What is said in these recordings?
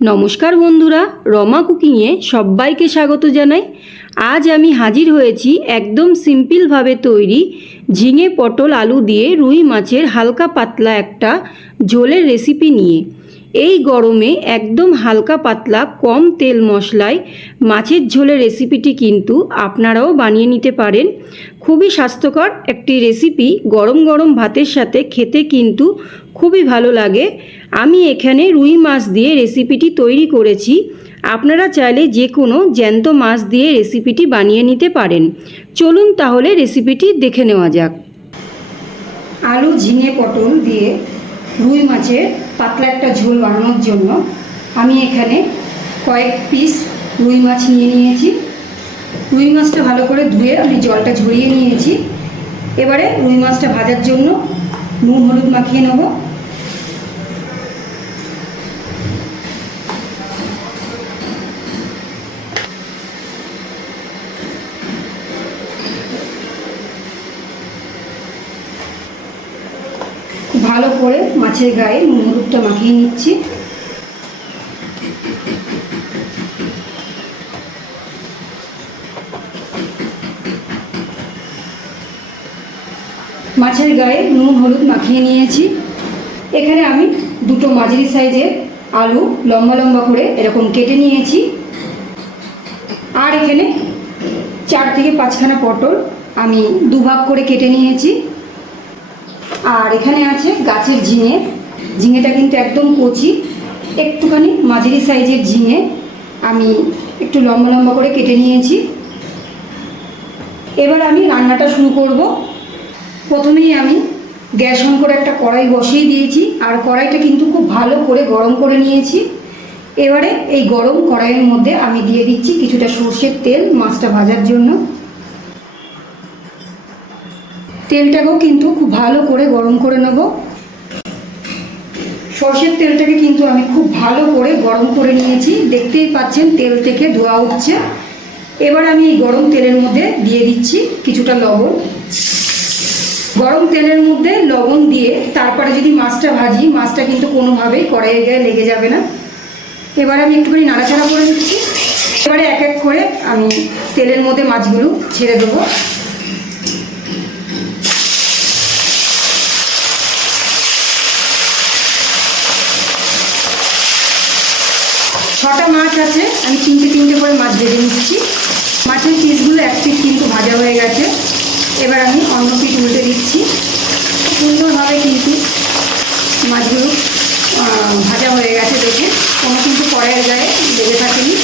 নমস্কার বন্ধুরা, রমা কুকিংয়ে সবাইকে স্বাগত জানাই। আজ আমি হাজির হয়েছি একদম সিম্পলভাবে তৈরি ঝিঙে পটল আলু দিয়ে রুই মাছের হালকা পাতলা একটা ঝোলের রেসিপি নিয়ে। এই গরমে একদম হালকা পাতলা কম তেল মশলায় মাছের ঝোলের রেসিপিটি কিন্তু আপনারাও বানিয়ে নিতে পারেন। খুবই স্বাস্থ্যকর একটি রেসিপি, গরম গরম ভাতের সাথে খেতে কিন্তু খুবই ভালো লাগে। আমি এখানে রুই মাছ দিয়ে রেসিপিটি তৈরি করেছি। আপনারা চাইলে যে কোনো জ্যান্ত মাছ দিয়ে রেসিপিটি বানিয়ে নিতে পারেন। চলুন তাহলে রেসিপিটি দেখে নেওয়া যাক। আলু ঝিঙে পটল দিয়ে রুই মাছের পাতলা একটা ঝোল বানানোর জন্য আমি এখানে কয়েক পিস রুই মাছ নিয়ে নিয়েছি। রুই মাছটা ভালো করে ধুয়ে আমি জলটা ঝরিয়ে নিয়েছি। এবারে রুই মাছটা ভাজার জন্য নুন হলুদ মাখিয়ে নেব। খুব ভালো করে মাছের গায়ে নুন হলুদটা মাখিয়ে নিচ্ছি। মাছের গায়ে নুন হলুদ মাখিয়ে নিয়েছি। এখানে আমি দুটো মাঝারি সাইজের আলু লম্বা লম্বা করে এরকম কেটে নিয়েছি। আর এখানে 4 থেকে 5খানা পটল আমি দুভাগ করে কেটে নিয়েছি। আর এখানে আছে গাছের ঝিঙে। ঝিঙেটা কিন্তু একদম কচি, একটুখানি মাঝারি সাইজের ঝিঙে আমি একটু লম্বা লম্বা করে কেটে নিয়েছি। এবার আমি রান্নাটা শুরু করব। প্রথমেই আমি গ্যাস অন করে একটা কড়াই বসিয়ে দিয়েছি। আর কড়াইটা কিন্তু খুব ভালো করে গরম করে নিয়েছি। এবারে এই গরম কড়াইয়ের মধ্যে আমি দিয়ে দিচ্ছি কিছুটা সর্ষের তেল মাছটা ভাজার জন্য। তেলটাকেও কিন্তু খুব ভালো করে গরম করে নেব। সর্ষের তেলটাকে কিন্তু আমি খুব ভালো করে গরম করে নিয়েছি, দেখতেই পাচ্ছেন তেল থেকে ধোঁয়া উঠছে। এবার আমি এই গরম তেলের মধ্যে দিয়ে দিচ্ছি কিছুটা লবণ। গরম তেলের মধ্যে লবণ দিয়ে তারপরে যদি মাছটা ভাজি, মাছটা কিন্তু কোনোভাবেই কড়াইয়ের গায়ে লেগে যাবে না। এবার আমি একটুখানি নাড়াচাড়া করে দিচ্ছি। এবারে এক এক করে আমি তেলের মধ্যে মাছগুলো ছেড়ে দেবো। ছটা মাছ আছে, আমি তিনটে করে মাছ ভেজে নিচ্ছি। মাছের পিসগুলো এক পিস কিন্তু ভাজা হয়ে গেছে। এবার আমি অন্য পিস উল্টে দিচ্ছি। সুন্দরভাবে কিন্তু মাছগুলো ভাজা হয়ে গেছে, দেখে কোনো কিন্তু কড়াইয়ের গায়ে লেগে থাকেনি।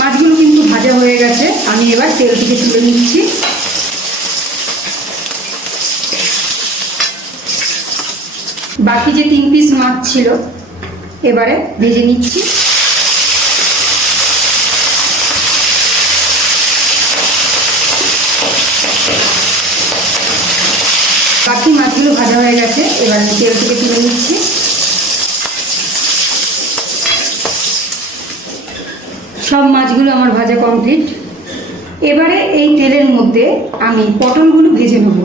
মাছগুলো কিন্তু ভাজা হয়ে গেছে, আমি এবার তেল থেকে তুলে নিচ্ছি। বাকি যে 3 পিস মাছ ছিল এবারে ভেজে নিচ্ছি। বাকি মাছগুলো ভাজা হয়ে গেছে, এবার আমি তেল থেকে তুলে নিচ্ছি। সব মাছগুলো আমার ভাজা কমপ্লিট। এবারে এই তেলের মধ্যে আমি পটলগুলো ভেজে নেব।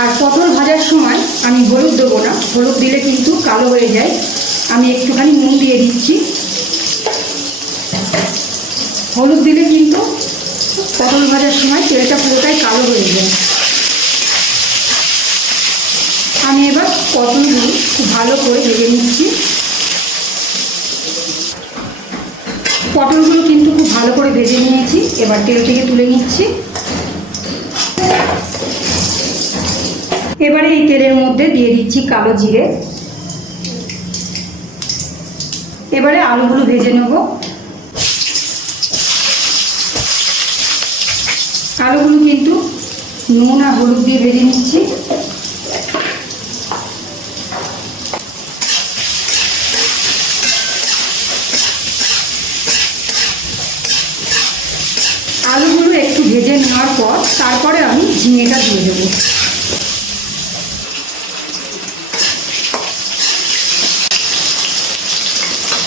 আর পটল ভাজার সময় আমি হলুদ দেবো না, হলুদ দিলে কিন্তু কালো হয়ে যায়। আমি একটুখানি নুন দিয়ে দিচ্ছি। হলুদ দিলে কিন্তু পটল ভাজার সময় তেলটা পুরোটাই কালো হয়ে যায়। আমি এবার পটলগুলো খুব ভালো করে ভেজে নিচ্ছি। পটলগুলো কিন্তু খুব ভালো করে ভেজে নিয়েছি, এবার তেল থেকে তুলে নিচ্ছি। এবারে এই তেলের মধ্যে দিয়ে দিচ্ছি কালো জিরে। এবারে আলুগুলো ভেজে নেব। আলুগুলো কিন্তু নুন আর হলুদ দিয়ে ভেজে নিচ্ছি। আলুগুলো একটু ভেজে নেওয়ার পর তারপরে আমি ঝিঙেটা দিয়ে দেবো।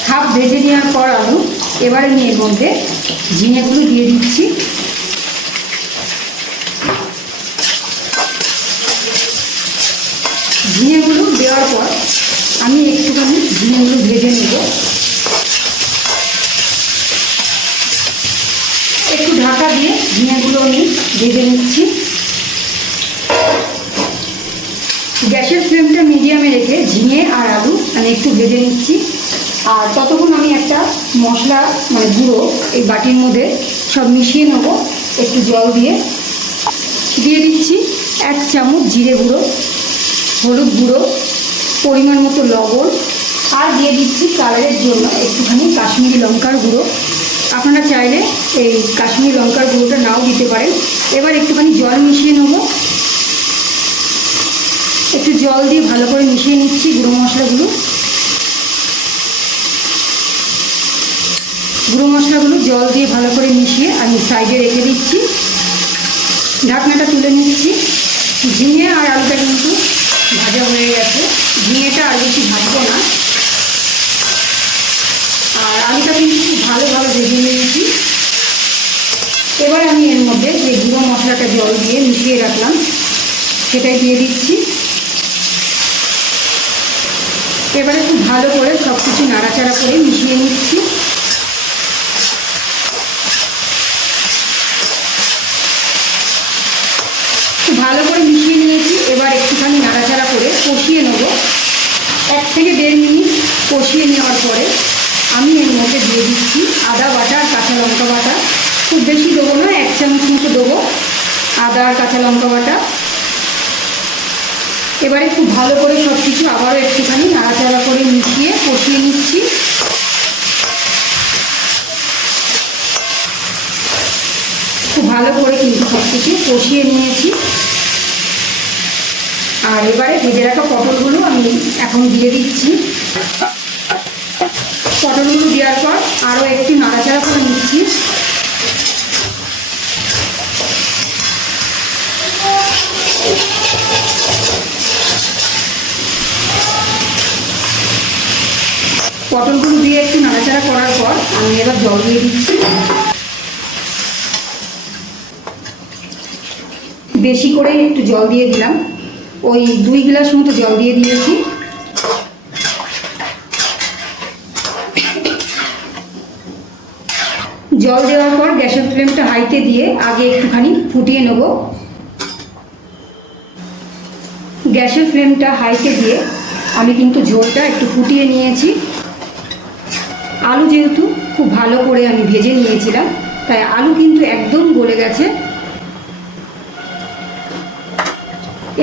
হাফ ভেজে নেওয়ার পর আলু, এবারে আমি এর মধ্যে ঝিঙেগুলো দিয়ে দিচ্ছি। ঝিঙেগুলো দেওয়ার পর আমি একটুখানি ঝিঙেগুলো ভেজে নেব। একটু ঢাকা দিয়ে ঝিঙেগুলো আমি ভেজে নিচ্ছি। গ্যাসের ফ্লেমটা মিডিয়ামে রেখে ঝিঙে আর আলু আমি একটু ভেজে নিচ্ছি। আর ততক্ষণ আমি একটা মশলা গুঁড়ো এই বাটির মধ্যে সব মিশিয়ে নেব। একটু জল দিয়ে দিচ্ছি 1 চামচ জিরে গুঁড়ো, হলুদ গুঁড়ো, পরিমাণ মতো লবণ, আর দিয়ে দিচ্ছি কালারের জন্য একটুখানি কাশ্মীরি লঙ্কার গুঁড়ো। আপনারা চাইলে এই কাশ্মীরি লঙ্কার গুঁড়োটা নাও দিতে পারেন। এবার একটুখানি জল মিশিয়ে নেব। একটু জল দিয়ে ভালো করে মিশিয়ে নিচ্ছি গুঁড়ো মশলাগুলো। জল দিয়ে ভালো করে মিশিয়ে আমি সাইডে রেখে দিচ্ছি। ঢাকনাটা তুলে নিচ্ছি। ঝিঙে আর আলুটা কিন্তু ভাজা হয়ে গেছে। ঝিঙেটা আর বেশি ভাজবো না। আর আলুটা কিন্তু খুব ভালোভাবে ভেজে নিয়েছি। এবার আমি এর মধ্যে যে গুঁড়ো মশলাটা জল দিয়ে মিশিয়ে রাখলাম সেটাই দিয়ে দিচ্ছি। এবারে খুব ভালো করে সব কিছু নাড়াচাড়া করে মিশিয়ে নিচ্ছি। খুব ভালো করে মিশিয়ে নিয়েছি। এবার একটুখানি নাড়াচাড়া করে কষিয়ে নেব। 1 থেকে 1.5 মিনিট কষিয়ে নেওয়ার পরে আমি এর মধ্যে দিয়ে দিচ্ছি আদা বাটা আর কাঁচা লঙ্কা বাটা। খুব বেশি দেবো না, 1 চামচ মতো দেবো আদা আর কাঁচা লঙ্কা বাটা। এবারে খুব ভালো করে সব কিছু আবারও একটুখানি নাড়াচাড়া করে মিশিয়ে কষিয়ে নিচ্ছি। খুব ভালো করে কিন্তু সব কিছু কষিয়ে নিয়েছি। আর এবারে ভেজে রাখা পটলগুলো আমি এখন দিয়ে দিচ্ছি। পটলগুলো দেওয়ার পর আরও একটু নাড়াচাড়া করে নিচ্ছি। পটলগুলো দিয়ে একটু নাড়াচাড়া করার পর আমি এবার জল দিয়ে দিচ্ছি। বেশি করে একটু জল দিয়ে দিলাম, ওই 2 গ্লাস মতো জল দিয়ে দিয়েছি। জল দেওয়ার পর গ্যাসের ফ্লেমটা হাইতে দিয়ে আগে একটুখানি ফুটিয়ে নেব। গ্যাসের ফ্লেমটা হাইতে দিয়ে আমি কিন্তু ঝোলটা একটু ফুটিয়ে নিয়েছি। আলু যেহেতু খুব ভালো করে আমি ভেজে নিয়েছিলাম তাই আলু কিন্তু একদম গলে গেছে।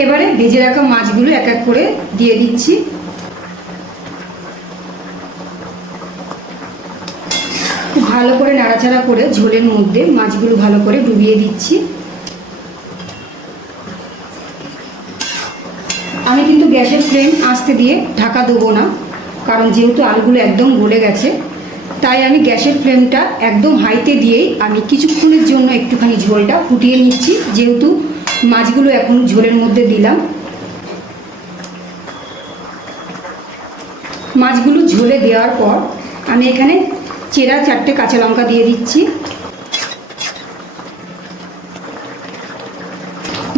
এবারে ভেজে রাখা মাছগুলো এক এক করে দিয়ে দিচ্ছি। খুব ভালো করে নাড়াচাড়া করে ঝোলের মধ্যে মাছগুলো ভালো করে ডুবিয়ে দিচ্ছি। আমি কিন্তু গ্যাসের ফ্লেম আস্তে দিয়ে ঢাকা দেবো না, কারণ যেহেতু আলুগুলো একদম গলে গেছে তাই আমি গ্যাসের ফ্লেমটা একদম হাইতে দিয়েই আমি কিছুক্ষণের জন্য একটুখানি ঝোলটা ফুটিয়ে নিচ্ছি। যেহেতু মাছগুলো এখন ঝোলের মধ্যে দিলাম। মাছগুলো ঝোলে দেওয়ার পর আমি এখানে চেরা 4টে কাঁচা লঙ্কা দিয়ে দিচ্ছি।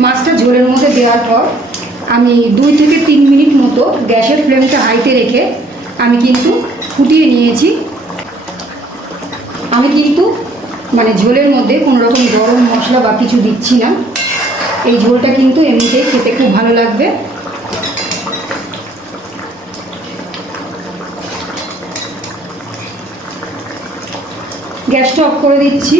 মাছটা ঝোলের মধ্যে দেওয়ার পর আমি 2 থেকে 3 মিনিট মতো গ্যাসের ফ্লেমটা হাইতে রেখে আমি কিন্তু ফুটিয়ে নিয়েছি। আমি কিন্তু ঝোলের মধ্যে কোনো রকম গরম মশলা বা কিছু দিচ্ছি না। এই ঝোলটা কিন্তু এমনিতেই খেতে খুব ভালো লাগবে। গ্যাসটা অফ করে দিচ্ছি।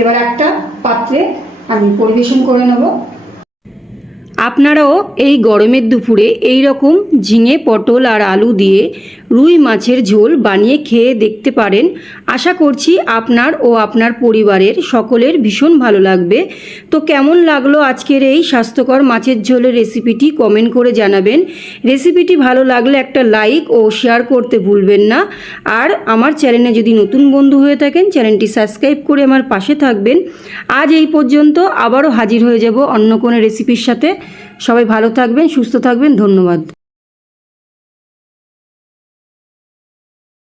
এবার একটা পাত্রে আমি পরিবেশন করে নেব। আপনারাও এই গরমের দুপুরে এই রকম ঝিঙে পটল আর আলু দিয়ে রুই মাছের ঝোল বানিয়ে খেয়ে দেখতে পারেন। আশা করছি আপনার ও আপনার পরিবারের সকলের ভীষণ ভালো লাগবে। তো কেমন লাগলো আজকের এই স্বাস্থ্যকর মাছের ঝোলের রেসিপিটি কমেন্ট করে জানাবেন। রেসিপিটি ভালো লাগলে একটা লাইক ও শেয়ার করতে ভুলবেন না। আর আমার চ্যানেলে যদি নতুন বন্ধু হয়ে থাকেন চ্যানেলটি সাবস্ক্রাইব করে আমার পাশে থাকবেন। আজ এই পর্যন্ত, আবারও হাজির হয়ে যাব অন্য কোনো রেসিপির সাথে। সবাই ভালো থাকবেন, সুস্থ থাকবেন। ধন্যবাদ।